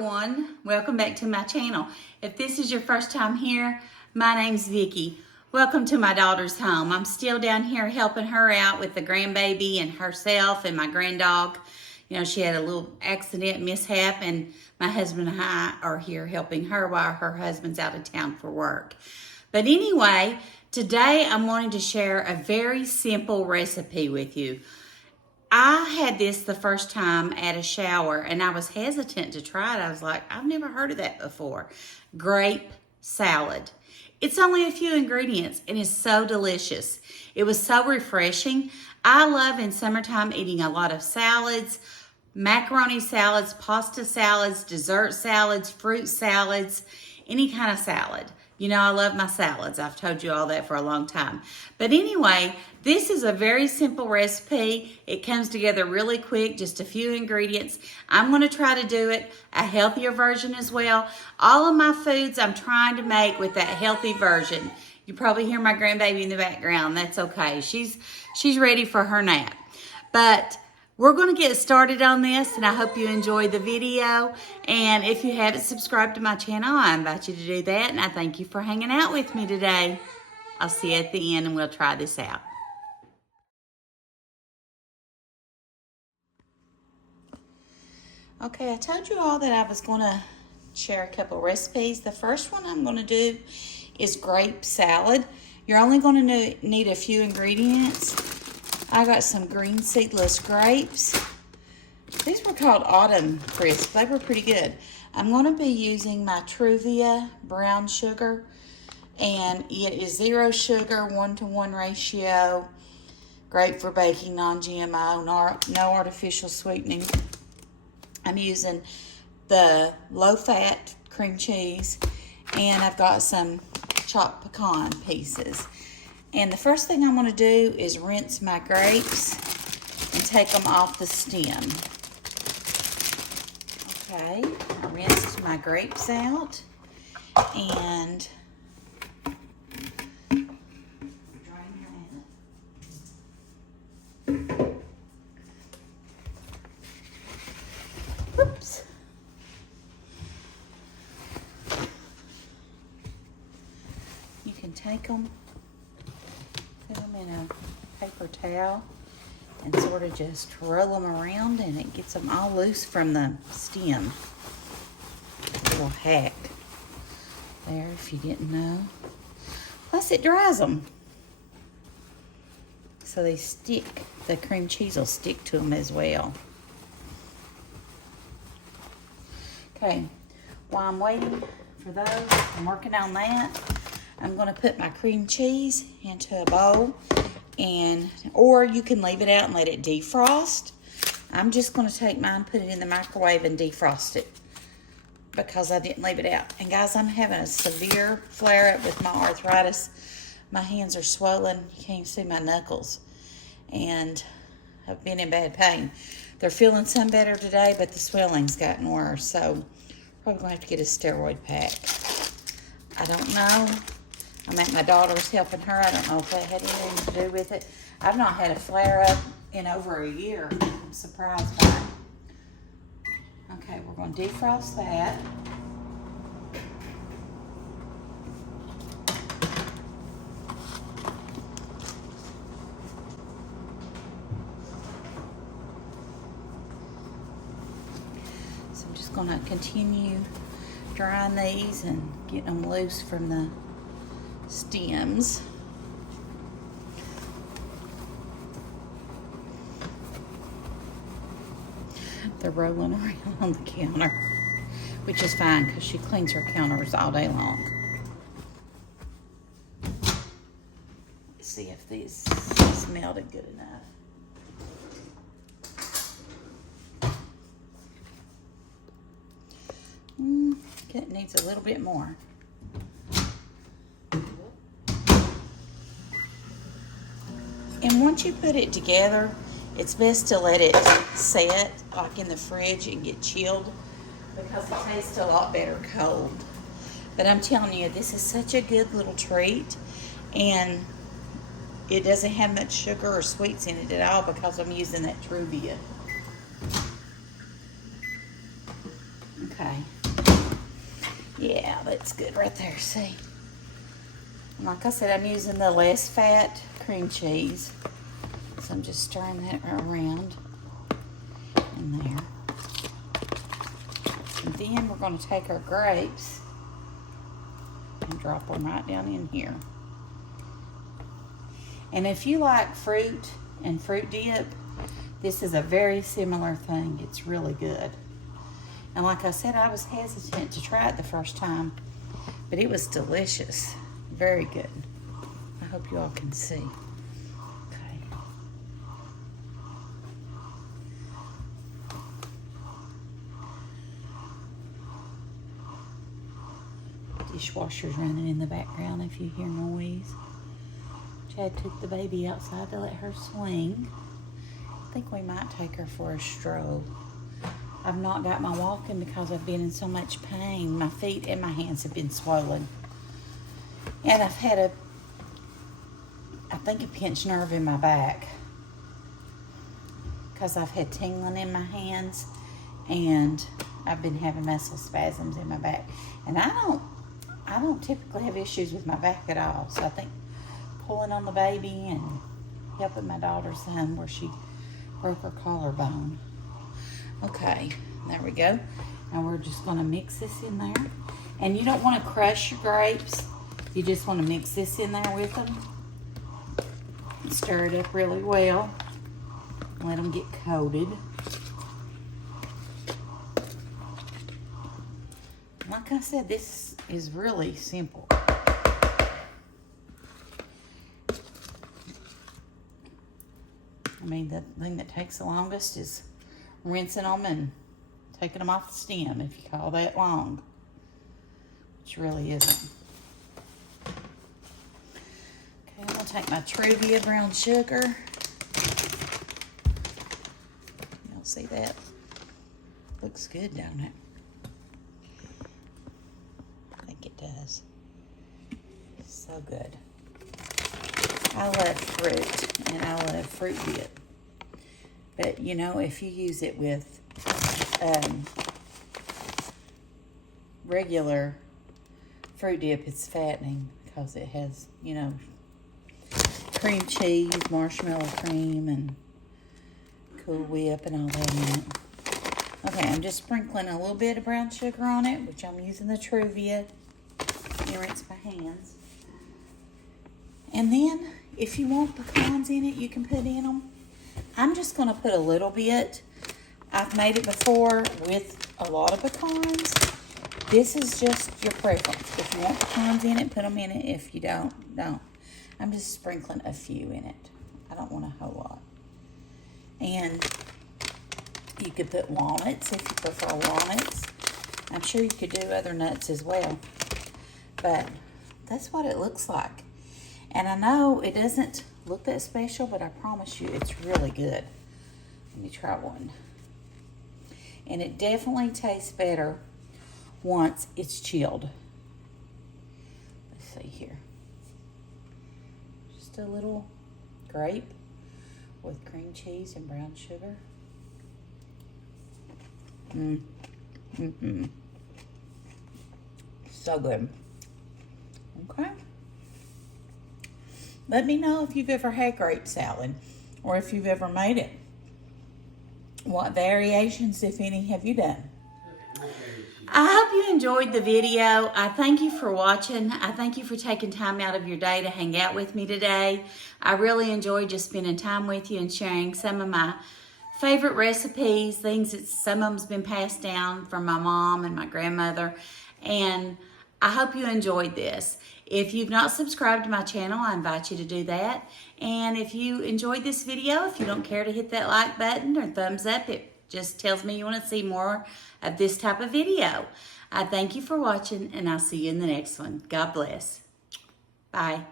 everyone, welcome back to my channel. If this is your first time here, my name's Vicki. Welcome to my daughter's home. I'm still down here helping her out with the grandbaby and herself and my granddog. You know, she had a little accident mishap and my husband and I are here helping her while her husband's out of town for work. But anyway, today I'm wanting to share a very simple recipe with you. I had this the first time at a shower and I was hesitant to try it. I was like, I've never heard of that before. Grape salad. It's only a few ingredients and it's so delicious. It was so refreshing. I love in summertime eating a lot of salads, macaroni salads, pasta salads, dessert salads, fruit salads, any kind of salad. You know, I love my salads. I've told you all that for a long time. But anyway, this is a very simple recipe. It comes together really quick, just a few ingredients. I'm going to try to do it a healthier version as well. All of my foods I'm trying to make with that healthy version. You probably hear my grandbaby in the background. That's okay. She's ready for her nap. But we're going to get started on this, and I hope you enjoy the video. And if you haven't subscribed to my channel, I invite you to do that. And I thank you for hanging out with me today. I'll see you at the end, and we'll try this out. Okay, I told you all that I was going to share a couple recipes. The first one I'm going to do is grape salad. You're only going to need a few ingredients. I got some green seedless grapes. These were called autumn crisp. They were pretty good. I'm going to be using my Truvia brown sugar, and it is 0 sugar, 1-to-1 ratio. Great for baking, non-GMO, no artificial sweetening. I'm using the low-fat cream cheese, and I've got some chopped pecan pieces. And the first thing I'm going to do is rinse my grapes and take them off the stem. Okay, I rinsed my grapes out and oops. You can take them, put them in a paper towel and sort of just roll them around, and it gets them all loose from the stem. A little hack there if you didn't know. Plus it dries them, so they stick. The cream cheese will stick to them as well. Okay, while I'm waiting for those, I'm working on that. I'm going to put my cream cheese into a bowl, or you can leave it out and let it defrost. I'm just going to take mine, put it in the microwave, and defrost it because I didn't leave it out. And guys, I'm having a severe flare-up with my arthritis. My hands are swollen. You can't see my knuckles, and I've been in bad pain. They're feeling some better today, but the swelling's gotten worse, so probably going to have to get a steroid pack. I don't know. I'm at my daughter's helping her. I don't know if that had anything to do with it. I've not had a flare-up in over a year. I'm surprised by it. Okay, we're going to defrost that. So I'm just going to continue drying these and getting them loose from the stems. They're rolling around on the counter, which is fine because she cleans her counters all day long. Let's see if these melted good enough. It needs a little bit more. And once you put it together, it's best to let it set like in the fridge and get chilled because it tastes a lot better cold. But I'm telling you, this is such a good little treat, and it doesn't have much sugar or sweets in it at all because I'm using that Truvia. Okay. Yeah, that's good right there, see? And like I said, I'm using the less fat cream cheese. So I'm just stirring that around in there. And then we're going to take our grapes and drop them right down in here. And if you like fruit and fruit dip, this is a very similar thing. It's really good. And like I said, I was hesitant to try it the first time, but it was delicious. Very good. I hope you all can see. Okay. Dishwasher's running in the background if you hear noise. Chad took the baby outside to let her swing. I think we might take her for a stroll. I've not got my walking because I've been in so much pain. My feet and my hands have been swollen. And I've had I think a pinched nerve in my back because I've had tingling in my hands and I've been having muscle spasms in my back. And I don't typically have issues with my back at all. So I think pulling on the baby and helping my daughter some where she broke her collarbone. Okay, there we go. Now we're just going to mix this in there. And you don't want to crush your grapes. You just want to mix this in there with them. Stir it up really well. Let them get coated. Like I said, this is really simple. I mean, the thing that takes the longest is rinsing them and taking them off the stem, if you call that long, which really isn't. Okay, I'm gonna take my Truvia brown sugar. Y'all see that? Looks good, don't it? I think it does. So good. I love fruit, and I love fruit dip. But, you know, if you use it with regular fruit dip, it's fattening because it has, you know, cream cheese, marshmallow cream, and Cool Whip and all that in it. Okay, I'm just sprinkling a little bit of brown sugar on it, which I'm using the Truvia. Let me rinse my hands. And then, if you want pecans in it, you can put in them. I'm just going to put a little bit. I've made it before with a lot of pecans. This is just your preference. If you want pecans in it, put them in it. If you don't, don't. I'm just sprinkling a few in it. I don't want a whole lot. And you could put walnuts if you prefer walnuts. I'm sure you could do other nuts as well. But that's what it looks like. And I know it doesn't look that special, but I promise you it's really good. Let me try one. And it definitely tastes better once it's chilled. Let's see here. Just a little grape with cream cheese and brown sugar. So good. Okay. Let me know if you've ever had grape salad or if you've ever made it. What variations, if any, have you done? I hope you enjoyed the video. I thank you for watching. I thank you for taking time out of your day to hang out with me today. I really enjoyed just spending time with you and sharing some of my favorite recipes, things that some of them's been passed down from my mom and my grandmother. And I hope you enjoyed this. If you've not subscribed to my channel, I invite you to do that. And if you enjoyed this video, if you don't care to hit that like button or thumbs up, it just tells me you want to see more of this type of video. I thank you for watching, and I'll see you in the next one. God bless. Bye.